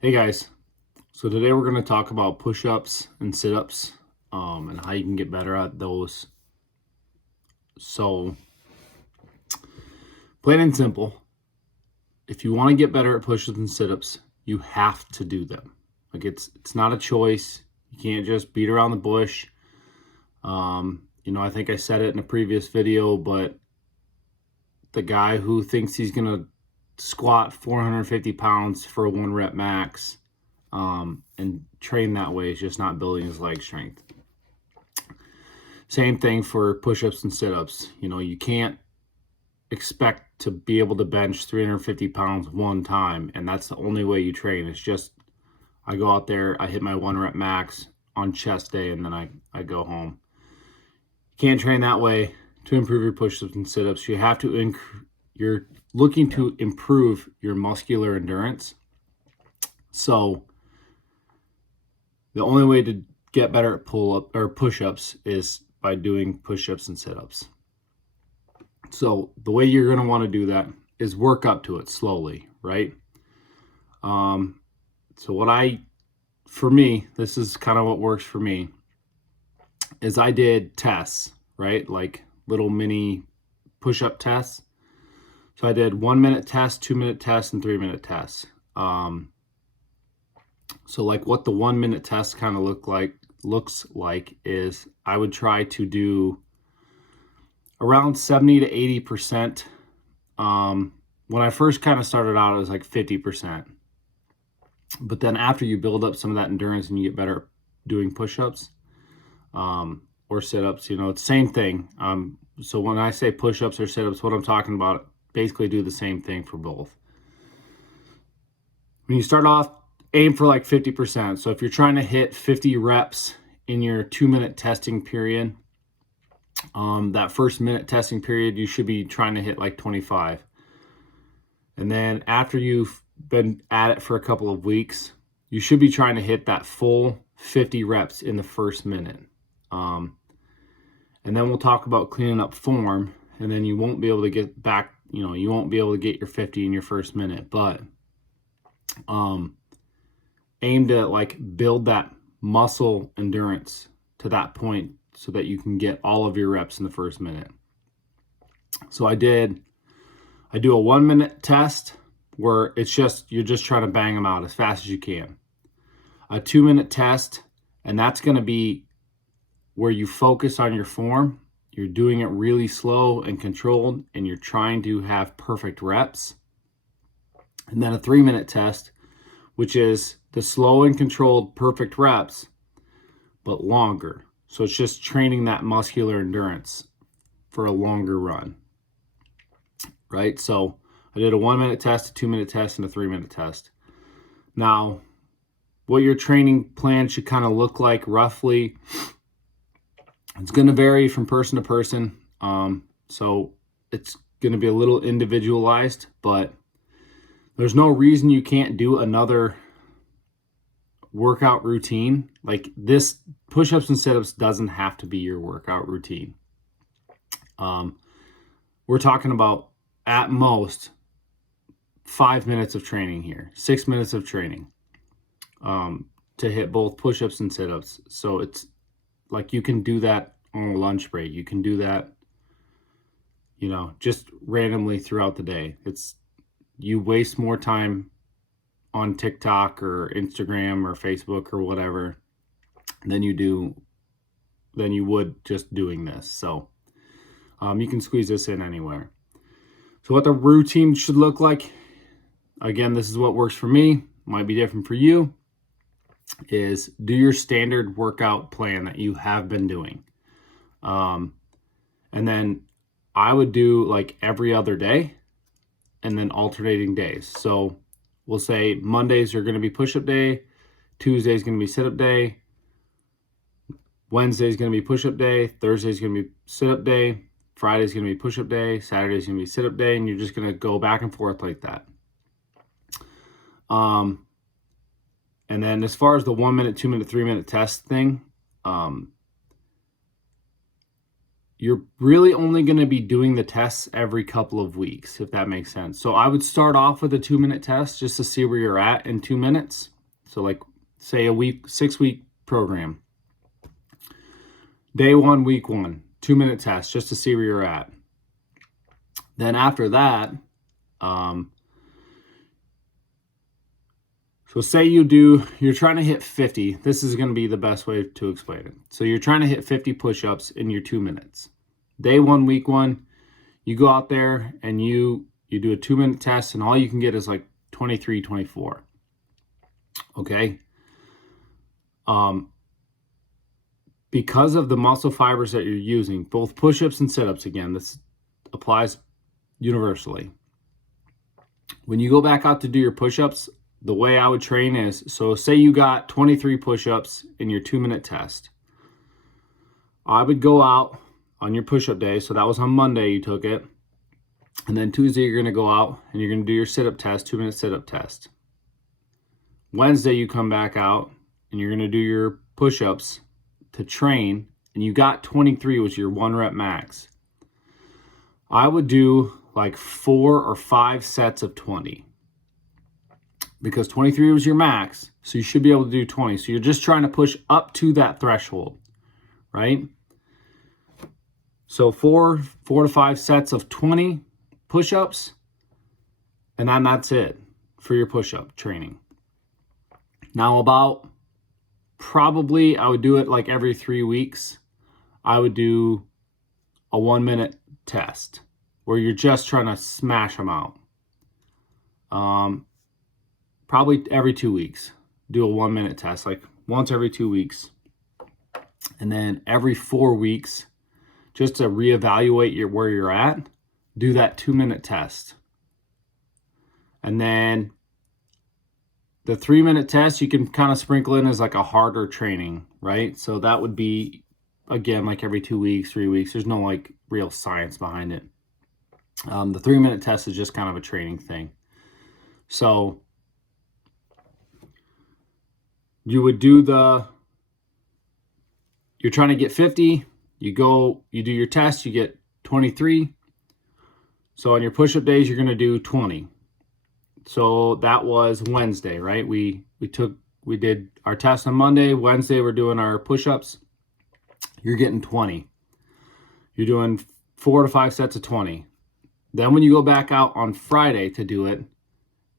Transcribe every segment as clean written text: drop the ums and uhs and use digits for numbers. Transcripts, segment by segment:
Hey guys, so today we're going to talk about push-ups and sit-ups and how you can get better at those. So, plain and simple, if you want to get better at push-ups and sit-ups, you have to do them. Like it's not a choice. You can't just beat around the bush. I think I said it in a previous video, but the guy who thinks he's going to squat 450 pounds for a 1 rep max and train that way is just not building his leg strength. Same thing for push-ups and sit-ups. You can't expect to be able to bench 350 pounds one time, and that's the only way you train. It's just I go out there, I hit my 1 rep max on chest day, and then I go home. You can't train that way to improve your push-ups and sit-ups. You have to you're looking to improve your muscular endurance. So the only way to get better at pull-up or push-ups is by doing push-ups and sit-ups. So the way you're going to want to do that is work up to it slowly, right? For me, this is kind of what works for me, is I did tests, right? Like little mini push-up tests. So I did 1-minute test, 2-minute test, and 3-minute tests. So like what the 1-minute test kind of looks like is I would try to do around 70 to 80%. When I first kind of started out, it was like 50%. But then after you build up some of that endurance and you get better at doing push-ups or sit-ups, it's the same thing. So when I say push-ups or sit-ups, what I'm talking about, basically do the same thing for both. When you start off, aim for like 50%. So if you're trying to hit 50 reps in your 2-minute testing period, that first minute testing period, you should be trying to hit like 25. And then after you've been at it for a couple of weeks, you should be trying to hit that full 50 reps in the first minute. And then we'll talk about cleaning up form, and then you won't be able to get back, you won't be able to get your 50 in your first minute, but aim to like build that muscle endurance to that point so that you can get all of your reps in the first minute. So I do a 1-minute test where you're just trying to bang them out as fast as you can. A 2-minute test, and that's going to be where you focus on your form. You're doing it really slow and controlled, and you're trying to have perfect reps. And then a 3-minute test, which is the slow and controlled perfect reps, but longer. So it's just training that muscular endurance for a longer run, right? So I did a 1-minute test, a 2-minute test, and a 3-minute test. Now, what your training plan should kind of look like roughly, it's going to vary from person to person. So it's going to be a little individualized, but there's no reason you can't do another workout routine. Like this, push-ups and sit-ups doesn't have to be your workout routine. We're talking about at most 5 minutes of training here, 6 minutes of training to hit both push-ups and sit-ups. So it's like you can do that on a lunch break. You can do that, just randomly throughout the day. You waste more time on TikTok or Instagram or Facebook or whatever than you would just doing this. So you can squeeze this in anywhere. So what the routine should look like, again, this is what works for me, might be different for you, is do your standard workout plan that you have been doing. And then I would do like every other day and then alternating days. So we'll say Mondays are going to be push-up day, Tuesday is going to be sit-up day, Wednesday is going to be push-up day, Thursday is going to be sit-up day, Friday is going to be push-up day, Saturday is going to be sit-up day, and you're just going to go back and forth like that. And then as far as the 1-minute, 2-minute, 3-minute test thing, you're really only going to be doing the tests every couple of weeks, if that makes sense. So I would start off with a 2-minute test just to see where you're at in 2 minutes. So like say a 6-week program. Day 1, week 1, 2-minute test just to see where you're at. Then after that, so say you're trying to hit 50. This is going to be the best way to explain it. So you're trying to hit 50 push-ups in your 2 minutes. Day 1, week 1, you go out there and you do a 2-minute test, and all you can get is like 23, 24. Okay? Because of the muscle fibers that you're using, both push-ups and sit-ups, again, this applies universally. When you go back out to do your push-ups, the way I would train is, so say you got 23 push-ups in your 2-minute test. I would go out on your push-up day, so that was on Monday you took it, and then Tuesday you're going to go out and you're going to do your sit-up test, 2-minute sit-up test. Wednesday you come back out and you're going to do your push-ups to train, and you got 23 was your 1 rep max. I would do like 4 or 5 sets of 20. Because 23 was your max, so you should be able to do 20. So you're just trying to push up to that threshold, right? So 4 to 5 sets of 20 push-ups, and then that's it for your push-up training. Now probably I would do it like every 3 weeks. I would do a 1-minute test where you're just trying to smash them out. Probably every 2 weeks, do a 1-minute test, like once every 2 weeks. And then every 4 weeks, just to reevaluate where you're at, do that 2-minute test. And then the 3-minute test, you can kind of sprinkle in as like a harder training, right? So that would be, again, like every 2 weeks, 3 weeks. There's no like real science behind it. The 3-minute test is just kind of a training thing. So you would do you're trying to get 50, you do your test, you get 23. So on your push-up days, you're going to do 20. So that was Wednesday, right? We did our test on Monday. Wednesday, we're doing our push-ups. You're getting 20. You're doing 4 to 5 sets of 20. Then when you go back out on Friday to do it,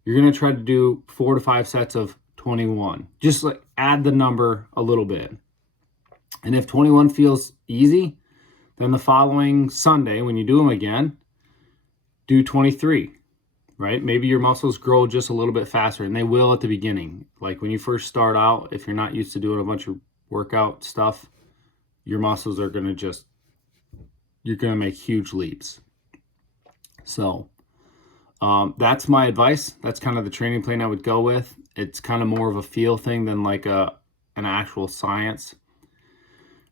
you're going to try to do 4 to 5 sets of 21. Just like add the number a little bit. And if 21 feels easy, then the following Sunday, when you do them again, do 23, right? Maybe your muscles grow just a little bit faster, and they will at the beginning. Like when you first start out, if you're not used to doing a bunch of workout stuff, your muscles are going to you're going to make huge leaps. So that's my advice. That's kind of the training plan I would go with. It's kind of more of a feel thing than like an actual science.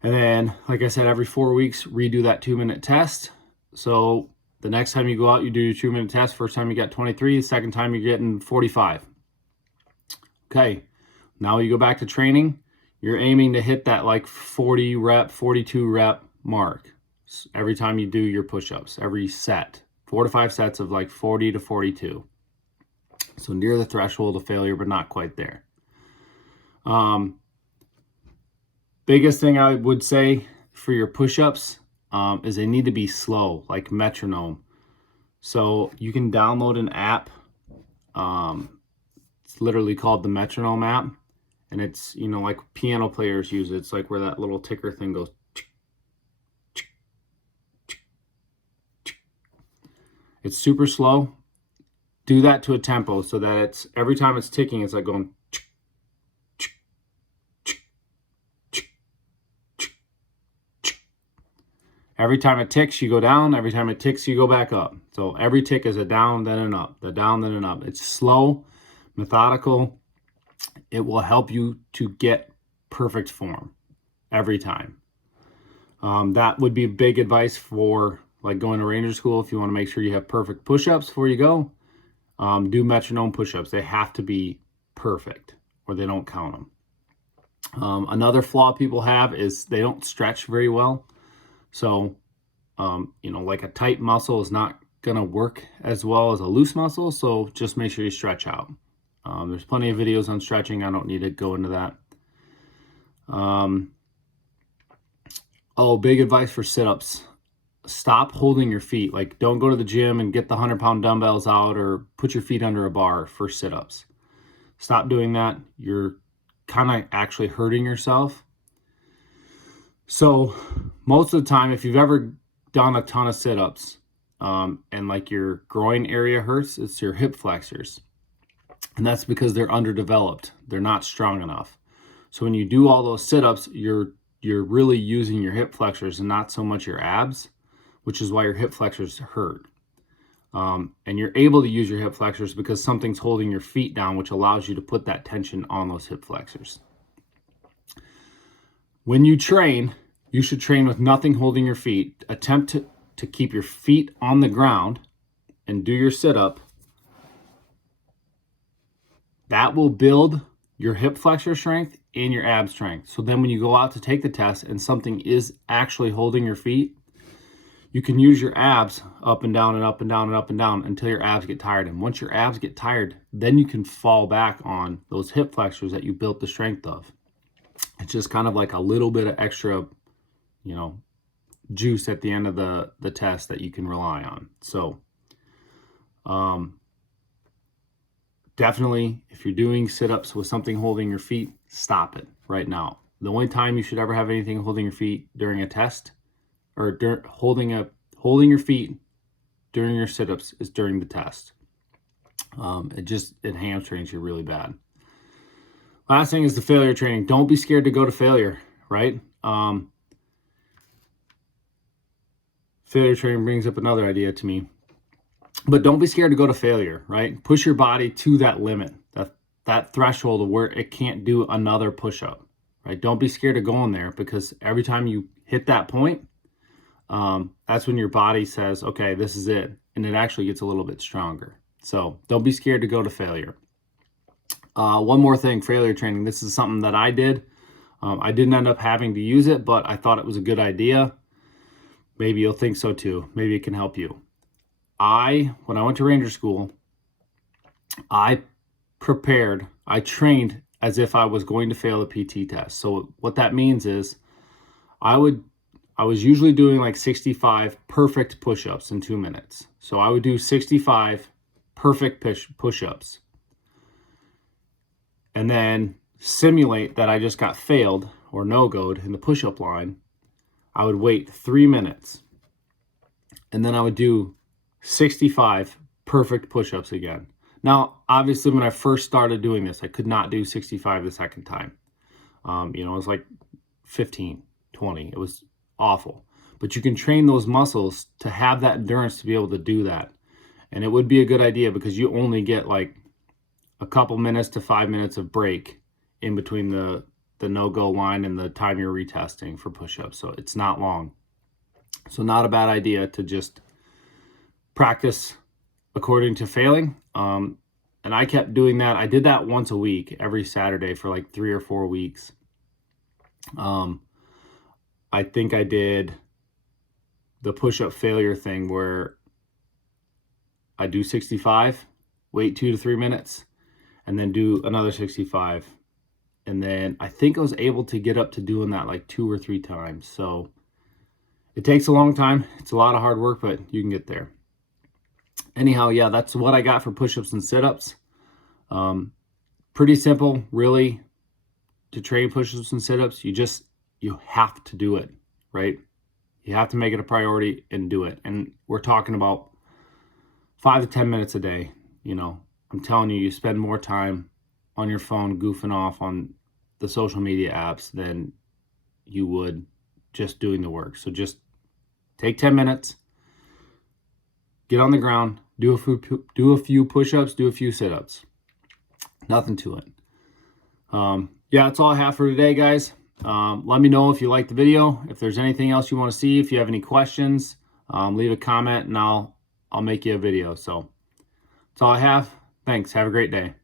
And then, like I said, every 4 weeks, redo that 2-minute test. So the next time you go out, you do your 2-minute test. First time you got 23, the second time you're getting 45. Okay, now you go back to training. You're aiming to hit that like 40 rep, 42 rep mark every time you do your push-ups, every set. 4 to 5 sets of like 40 to 42. So near the threshold of failure, but not quite there. Biggest thing I would say for your push-ups is they need to be slow, like metronome. So you can download an app. It's literally called the Metronome app. And it's, like piano players use it. It's like where that little ticker thing goes. It's super slow. Do that to a tempo so that it's every time it's ticking, it's like going. Every time it ticks, you go down. Every time it ticks, you go back up. So every tick is a down, then an up, the down, then an up. It's slow, methodical. It will help you to get perfect form every time. That would be big advice for like going to Ranger School. If you want to make sure you have perfect push-ups before you go, do metronome push-ups. They have to be perfect or they don't count them. Another flaw people have is they don't stretch very well. So You know, like a tight muscle is not gonna work as well as a loose muscle, so just make sure you stretch out. There's plenty of videos on stretching. I don't need to go into that. Oh, big advice for sit-ups. Stop holding your feet. Like, don't go to the gym and get the 100-pound dumbbells out or put your feet under a bar for sit-ups. Stop doing that. You're kind of actually hurting yourself. So most of the time, if you've ever done a ton of sit-ups and like your groin area hurts, it's your hip flexors. And that's because they're underdeveloped. They're not strong enough. So when you do all those sit-ups, you're really using your hip flexors and not so much your abs, which is why your hip flexors hurt. And you're able to use your hip flexors because something's holding your feet down, which allows you to put that tension on those hip flexors. When you train, you should train with nothing holding your feet. Attempt to keep your feet on the ground and do your sit-up. That will build your hip flexor strength and your ab strength. So then when you go out to take the test and something is actually holding your feet, you can use your abs up and down and up and down and up and down until your abs get tired. And once your abs get tired, then you can fall back on those hip flexors that you built the strength of. It's just kind of like a little bit of extra, you know, juice at the end of the test that you can rely on. So definitely, if you're doing sit-ups with something holding your feet, stop it right now. The only time you should ever have anything holding your feet during a test or holding your feet during your sit-ups is during the test. It hamstrings you really bad. Last thing is the failure training. Don't be scared to go to failure, right? Failure training brings up another idea to me. But don't be scared to go to failure, right? Push your body to that limit, that threshold of where it can't do another push-up, right? Don't be scared of going there, because every time you hit that point, that's when your body says, okay, this is it. And it actually gets a little bit stronger. So don't be scared to go to failure. One more thing, failure training. This is something that I did. I didn't end up having to use it, but I thought it was a good idea. Maybe you'll think so too. Maybe it can help you. When I went to Ranger School, I trained as if I was going to fail a PT test. So what that means is I was usually doing like 65 perfect push-ups in 2 minutes. So I would do 65 perfect push-ups and then simulate that I just got failed or no-go'd in the push-up line. I would wait 3 minutes and then I would do 65 perfect push-ups again. Now, obviously, when I first started doing this, I could not do 65 the second time. It was like 15, 20. It was awful. But you can train those muscles to have that endurance to be able to do that. And it would be a good idea because you only get like a couple minutes to 5 minutes of break in between the no-go line and the time you're retesting for push-ups. So it's not long. So not a bad idea to just practice according to failing. And I kept doing that. I did that once a week, every Saturday for like 3 or 4 weeks. I think I did the push-up failure thing where I do 65, wait 2 to 3 minutes, and then do another 65. And then I think I was able to get up to doing that like 2 or 3 times. So it takes a long time. It's a lot of hard work, but you can get there. Anyhow, yeah, that's what I got for push-ups and sit-ups. Pretty simple, really, to train push-ups and sit-ups. You have to do it, right? You have to make it a priority and do it. And we're talking about 5 to 10 minutes a day. I'm telling you, you spend more time on your phone goofing off on the social media apps than you would just doing the work. So just take 10 minutes, get on the ground, do a few push-ups, do a few sit-ups. Nothing to it. That's all I have for today, guys. Let me know if you liked the video. If there's anything else you want to see, if you have any questions, leave a comment and I'll make you a video. So that's all I have. Thanks. Have a great day.